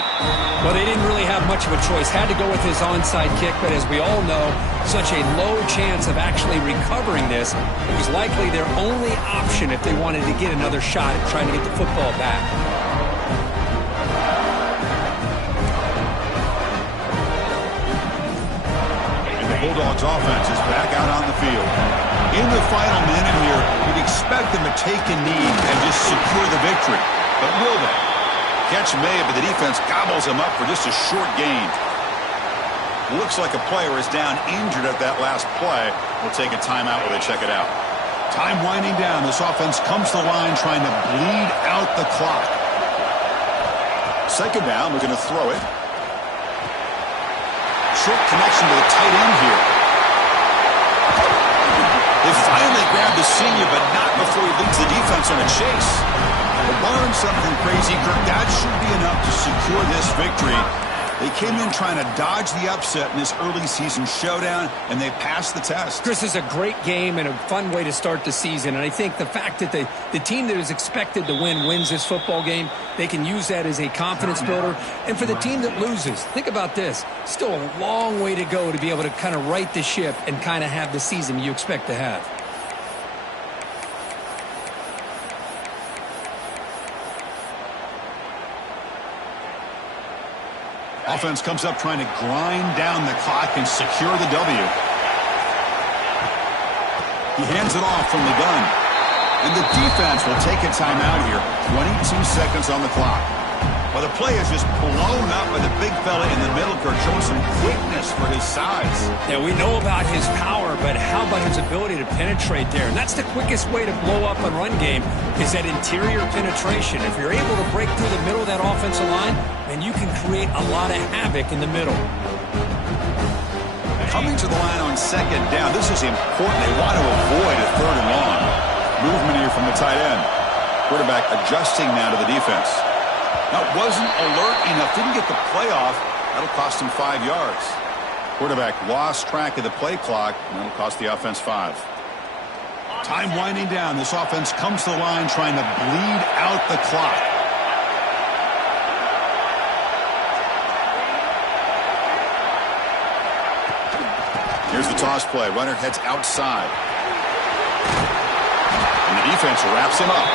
Well, they didn't really have much of a choice. Had to go with his onside kick, but as we all know, such a low chance of actually recovering this. It was likely their only option if they wanted to get another shot at trying to get the football back. Bulldogs offense is back out on the field. In the final minute here, you'd expect them to take a knee and just secure the victory. But will they? Catch made, but the defense gobbles them up for just a short gain. Looks like a player is down injured at that last play. We'll take a timeout while they check it out. Time winding down. This offense comes to the line trying to bleed out the clock. Second down, we're going to throw it. Short connection to the tight end here. They finally grabbed the senior, but not before he leads the defense on a chase. But barring something crazy, Kirk, that should be enough to secure this victory. They came in trying to dodge the upset in this early season showdown, and they passed the test. Chris, is a great game and a fun way to start the season. And I think the fact that the team that is expected to win wins this football game, they can use that as a confidence builder. And for the team that loses, think about this. Still a long way to go to be able to kind of right the ship and kind of have the season you expect to have. Offense comes up trying to grind down the clock and secure the W. He hands it off from the gun. And the defense will take a timeout here. 22 seconds on the clock. Well, the play is just blown up by the big fella in the middle. Kirk showing some quickness for his size. Yeah, we know about his power, but how about his ability to penetrate there? And that's the quickest way to blow up a run game is that interior penetration. If you're able to break through the middle of that offensive line, then you can create a lot of havoc in the middle. Coming to the line on second down, this is important. They want to avoid a third and long. Movement here from the tight end. Quarterback adjusting now to the defense. Now, wasn't alert enough, didn't get the play off. That'll cost him 5 yards. Quarterback lost track of the play clock, and that'll cost the offense 5. Time winding down. This offense comes to the line trying to bleed out the clock. Here's the toss play. Runner heads outside. And the defense wraps him up.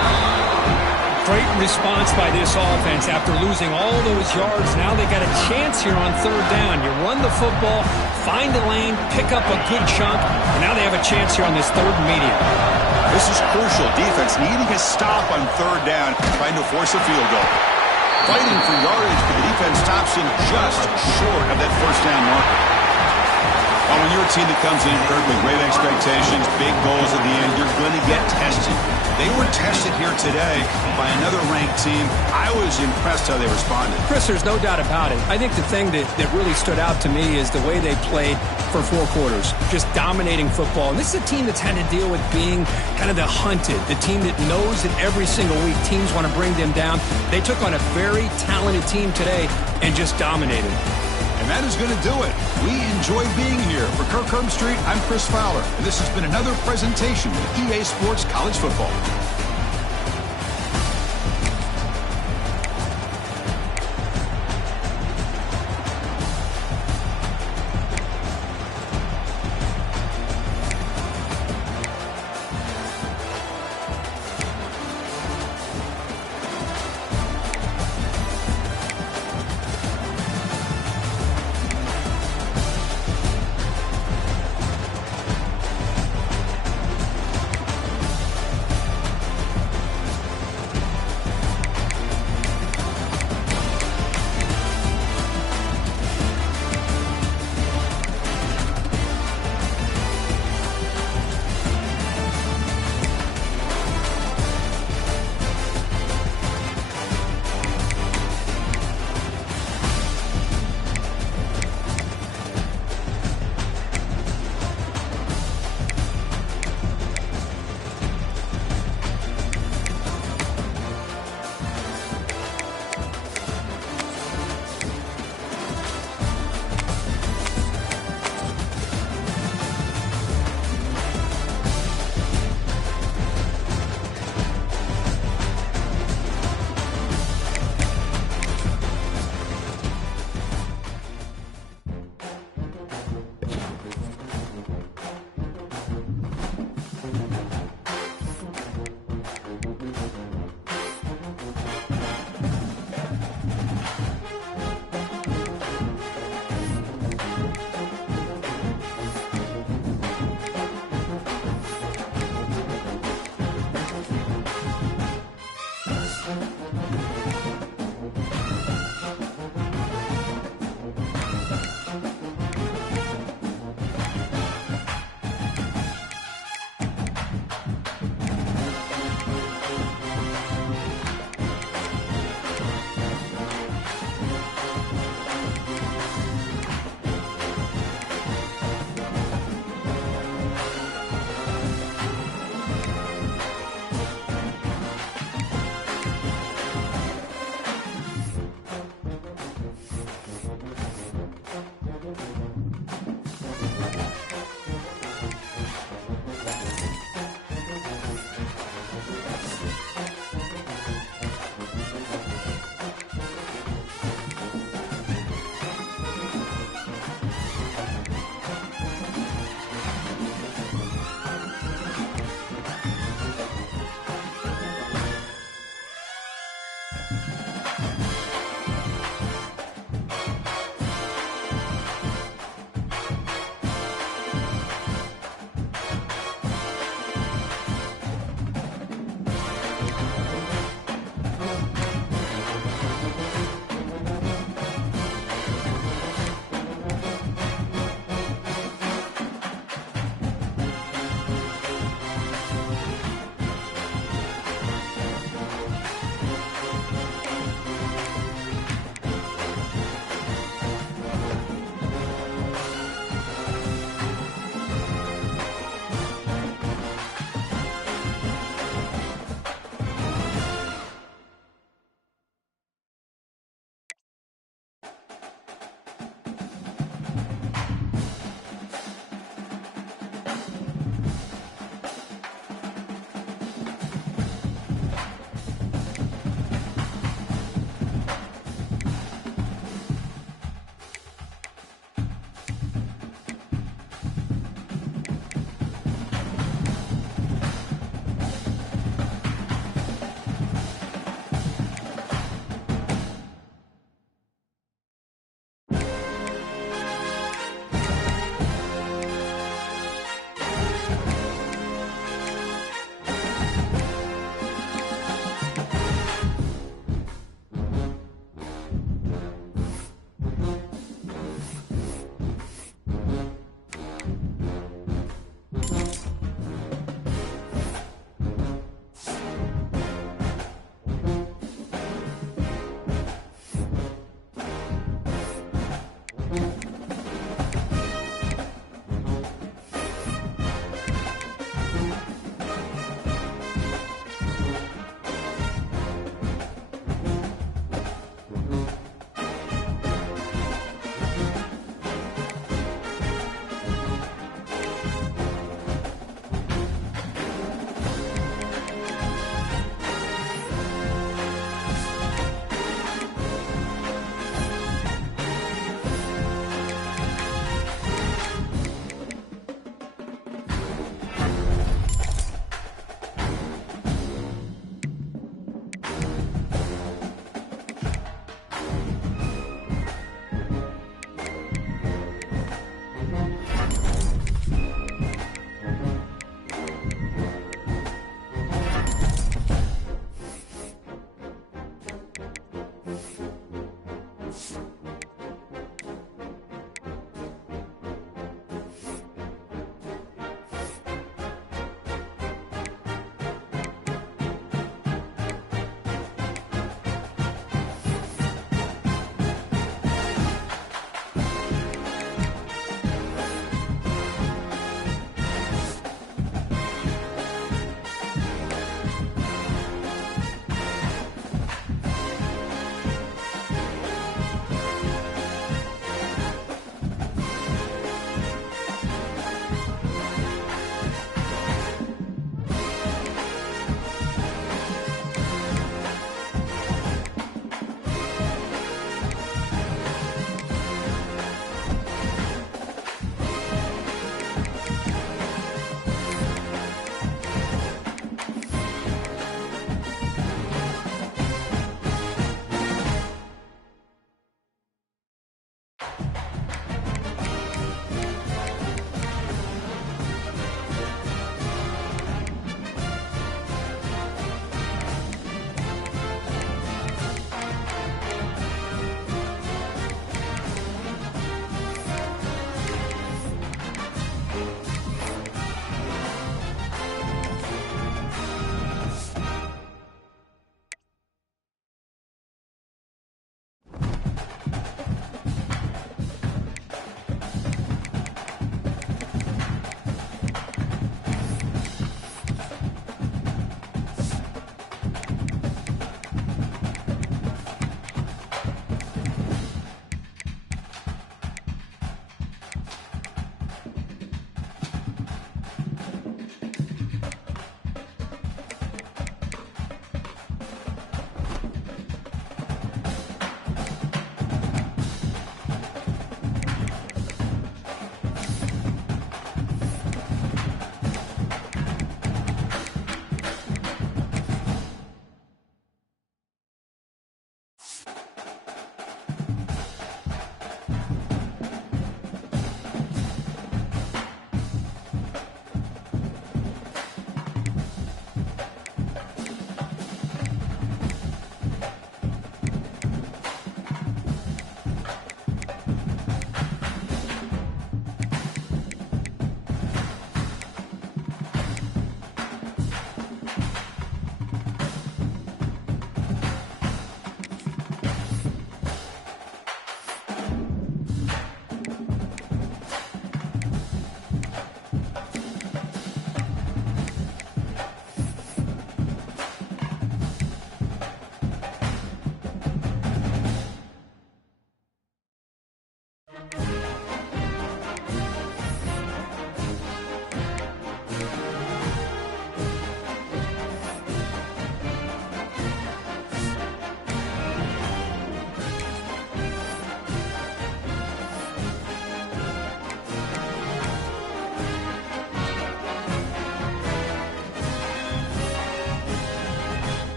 Great response by this offense after losing all those yards. Now they got a chance here on third down. You run the football, find a lane, pick up a good chunk, and now they have a chance here on this third and medium. This is crucial. Defense needing a stop on third down, trying to force a field goal. Fighting for yardage, but the defense stops him just short of that first down marker. Well, when you're a team that comes in, Kirk, with great expectations, big goals at the end, you're going to get tested. They were tested here today by another ranked team. I was impressed how they responded. Chris, there's no doubt about it. I think the thing that really stood out to me is the way they played for 4 quarters, just dominating football. And this is a team that's had to deal with being kind of the hunted, the team that knows that every single week teams want to bring them down. They took on a very talented team today and just dominated. And that is going to do it. We enjoy being here. For Kirk Street, I'm Chris Fowler, and this has been another presentation of EA Sports College Football.